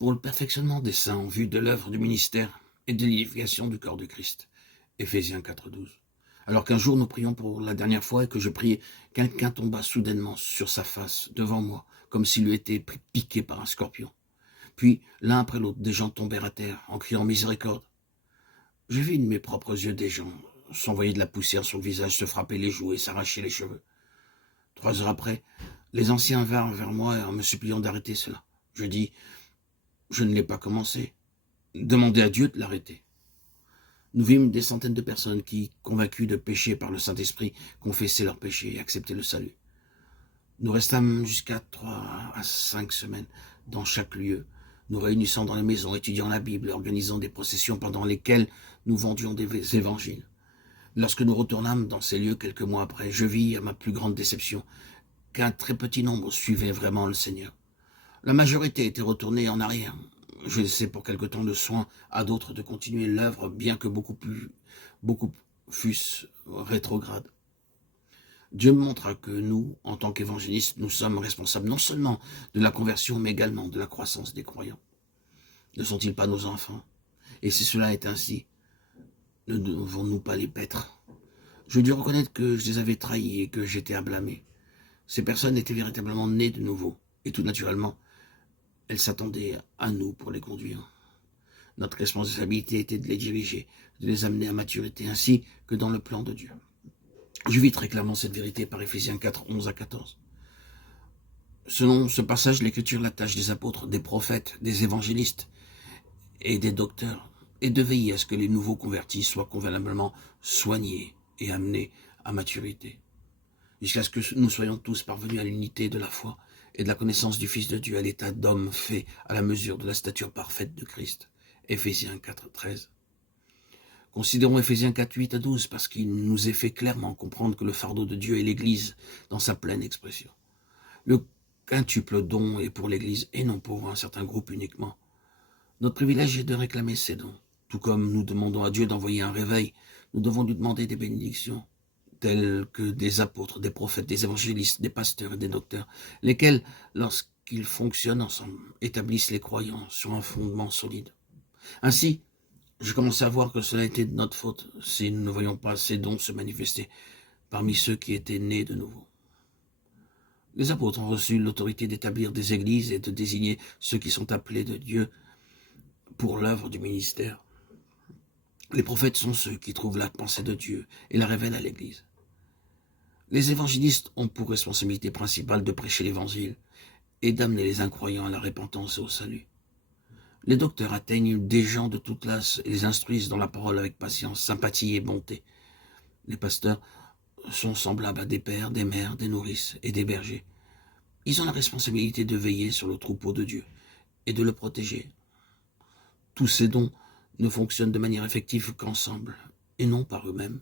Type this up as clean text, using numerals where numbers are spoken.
pour le perfectionnement des saints en vue de l'œuvre du ministère et de l'édification du corps de Christ. Éphésiens 4,12. Alors qu'un jour nous prions pour la dernière fois et que je priais, quelqu'un tomba soudainement sur sa face devant moi, comme s'il eût été piqué par un scorpion. Puis, l'un après l'autre, des gens tombèrent à terre en criant miséricorde. J'ai vu de mes propres yeux des gens s'envoyer de la poussière sur le visage, se frapper les joues et s'arracher les cheveux. 3 heures après, les anciens vinrent vers moi en me suppliant d'arrêter cela. Je dis, je ne l'ai pas commencé. Demandez à Dieu de l'arrêter. Nous vîmes des centaines de personnes qui, convaincues de péché par le Saint-Esprit, confessaient leurs péchés et acceptaient le salut. Nous restâmes jusqu'à 3 à 5 semaines dans chaque lieu, nous réunissant dans les maisons, étudiant la Bible, organisant des processions pendant lesquelles nous vendions des évangiles. Lorsque nous retournâmes dans ces lieux quelques mois après, je vis, à ma plus grande déception, qu'un très petit nombre suivait vraiment le Seigneur. La majorité était retournée en arrière. Je laissais pour quelque temps le soin à d'autres de continuer l'œuvre, bien que beaucoup fussent rétrogrades. Dieu me montra que nous, en tant qu'évangélistes, nous sommes responsables non seulement de la conversion, mais également de la croissance des croyants. Ne sont-ils pas nos enfants? Et si cela est ainsi, ne devons-nous pas les paître? Je dus reconnaître que je les avais trahis et que j'étais à blâmer. Ces personnes étaient véritablement nées de nouveau, et tout naturellement, elles s'attendaient à nous pour les conduire. Notre responsabilité était de les diriger, de les amener à maturité, ainsi que dans le plan de Dieu. Je vis très clairement cette vérité par Éphésiens 4, 11 à 14. Selon ce passage, l'Écriture l'attache des apôtres, des prophètes, des évangélistes et des docteurs, et de veiller à ce que les nouveaux convertis soient convenablement soignés et amenés à maturité, jusqu'à ce que nous soyons tous parvenus à l'unité de la foi et de la connaissance du Fils de Dieu, à l'état d'homme fait à la mesure de la stature parfaite de Christ. Éphésiens 4, 13. Considérons Éphésiens 4, 8 à 12, parce qu'il nous est fait clairement comprendre que le fardeau de Dieu est l'Église dans sa pleine expression. Le quintuple don est pour l'Église et non pour un certain groupe uniquement. Notre privilège est de réclamer ces dons. Tout comme nous demandons à Dieu d'envoyer un réveil, nous devons lui demander des bénédictions, telles que des apôtres, des prophètes, des évangélistes, des pasteurs et des docteurs, lesquels, lorsqu'ils fonctionnent ensemble, établissent les croyants sur un fondement solide. Ainsi, je commence à voir que cela était de notre faute si nous ne voyons pas ces dons se manifester parmi ceux qui étaient nés de nouveau. Les apôtres ont reçu l'autorité d'établir des églises et de désigner ceux qui sont appelés de Dieu pour l'œuvre du ministère. Les prophètes sont ceux qui trouvent la pensée de Dieu et la révèlent à l'Église. Les évangélistes ont pour responsabilité principale de prêcher l'Évangile et d'amener les incroyants à la repentance et au salut. Les docteurs atteignent des gens de toute classe et les instruisent dans la parole avec patience, sympathie et bonté. Les pasteurs sont semblables à des pères, des mères, des nourrices et des bergers. Ils ont la responsabilité de veiller sur le troupeau de Dieu et de le protéger. Tous ces dons ne fonctionnent de manière effective qu'ensemble et non par eux-mêmes.